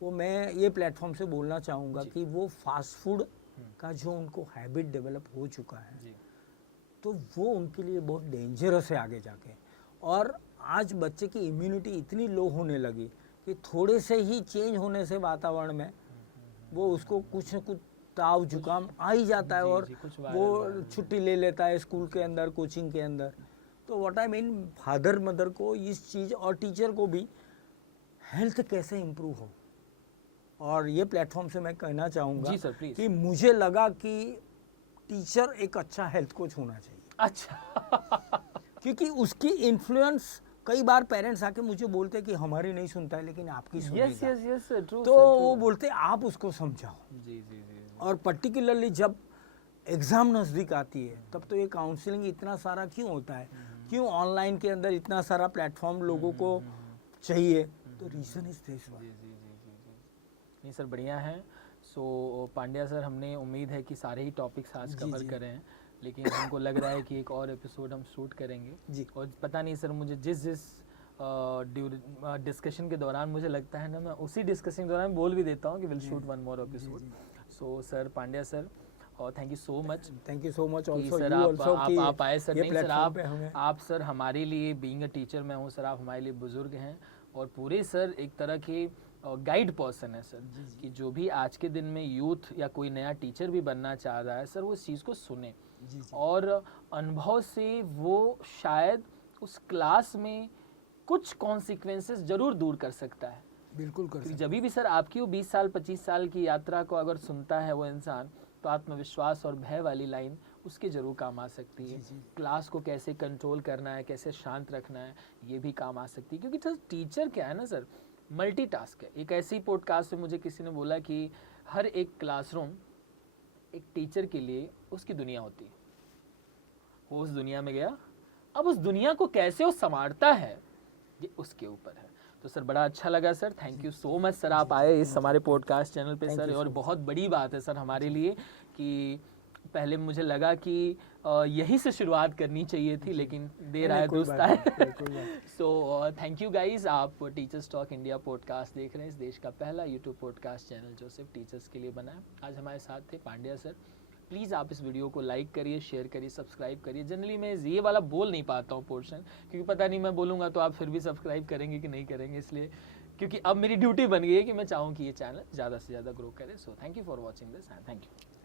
वो मैं ये प्लेटफॉर्म से बोलना चाहूँगा कि वो फास्ट फूड का जो उनको हैबिट डेवलप हो चुका है जी। तो वो उनके लिए बहुत डेंजरस है आगे जाके। और आज बच्चे की इम्यूनिटी इतनी लो होने लगी कि थोड़े से ही चेंज होने से वातावरण में वो उसको कुछ न कुछ ताव जुकाम आ ही जाता है, और कुछ वो छुट्टी ले लेता है स्कूल के अंदर, कोचिंग के अंदर। तो what I mean, father mother को इस चीज़ और टीचर को भी हेल्थ कैसे इम्प्रूव हो। और ये प्लेटफॉर्म से मैं कहना चाहूँगा जी सर, प्लीज। कि मुझे लगा कि टीचर एक अच्छा हेल्थ कोच होना चाहिए, अच्छा। क्योंकि उसकी इन्फ्लुएंस, कई बार पेरेंट्स आके मुझे बोलते हैं कि हमारी नहीं सुनता है लेकिन आपकी यस सुनेगा। Yes true. तो वो बोलते हैं आप उसको समझाओ। जी। और पर्टिकुलरली जब एग्ज़ाम नज़दीक आती है तब तो ये काउंसलिंग इतना सारा क्यों होता है, क्यों ऑनलाइन के अंदर इतना सारा प्लेटफॉर्म लोगों को चाहिए, तो रीज़न इज दिस वन। नहीं सर, बढ़िया है। सो पांड्या सर, हमने उम्मीद है कि सारे ही टॉपिक्स आज कवर करें हैं, लेकिन हमको लग रहा है कि एक और एपिसोड हम शूट करेंगे जी। और पता नहीं सर, मुझे जिस डिस्कशन के दौरान मुझे लगता है ना, मैं उसी डिस्कशन के दौरान बोल भी देता हूँ कि will shoot one more episode. So sir, Pandya sir, और thank you so much. Thank you so much कि ऑल्सो सर यू ऑल्सो कि आप आए सर। ये नहीं सर, प्लेटफॉर्म पे हमें आप सर हमारे लिए, बीइंग अ टीचर मैं हूँ सर, आप हमारे लिए बुजुर्ग हैं और पूरे सर एक तरह के गाइड पर्सन है सर, कि जो भी आज के दिन में यूथ या कोई नया टीचर भी बनना चाह रहा है सर, वो इस चीज़ को सुने और अनुभव से वो शायद उस क्लास में कुछ कॉन्सिक्वेंसेस जरूर दूर कर सकता है। बिल्कुल कर क्योंकि जब भी सर आपकी वो 20 साल 25 साल की यात्रा को अगर सुनता है वो इंसान, तो आत्मविश्वास और भय वाली लाइन उसके जरूर काम आ सकती है। जी, जी। क्लास को कैसे कंट्रोल करना है, कैसे शांत रखना है, ये भी काम आ सकती है। क्योंकि सर टीचर क्या है ना सर, मल्टीटास्क है। एक ऐसी पॉडकास्ट में मुझे किसी ने बोला कि हर एक क्लासरूम एक टीचर के लिए उसकी दुनिया होती है। वो उस दुनिया में गया, अब उस दुनिया को कैसे वो संवारता है ये उसके ऊपर है। तो सर बड़ा अच्छा लगा sir, thank you so much sir, आप आए इस हमारे पॉडकास्ट चैनल पे सर। और बहुत बड़ी बात है सर हमारे लिए कि पहले मुझे लगा कि यही से शुरुआत करनी चाहिए थी, लेकिन देर आए दुरुस्त आए। सो थैंक यू गाइज, आप टीचर्स टॉक इंडिया पॉडकास्ट देख रहे हैं, इस देश का पहला यूट्यूब पॉडकास्ट चैनल जो सिर्फ टीचर्स के लिए बना है। आज हमारे साथ थे पांड्या सर। प्लीज़ आप इस वीडियो को लाइक करिए, शेयर करिए, सब्सक्राइब करिए। जनरली मैं ये वाला बोल नहीं पाता हूँ पोर्शन, क्योंकि पता नहीं मैं बोलूँगा तो आप फिर भी सब्सक्राइब करेंगे कि नहीं करेंगे, इसलिए क्योंकि अब मेरी ड्यूटी बन गई है कि मैं चाहूँ कि ये चैनल ज़्यादा से ज़्यादा ग्रो करे। So thank you for watching this and thank you.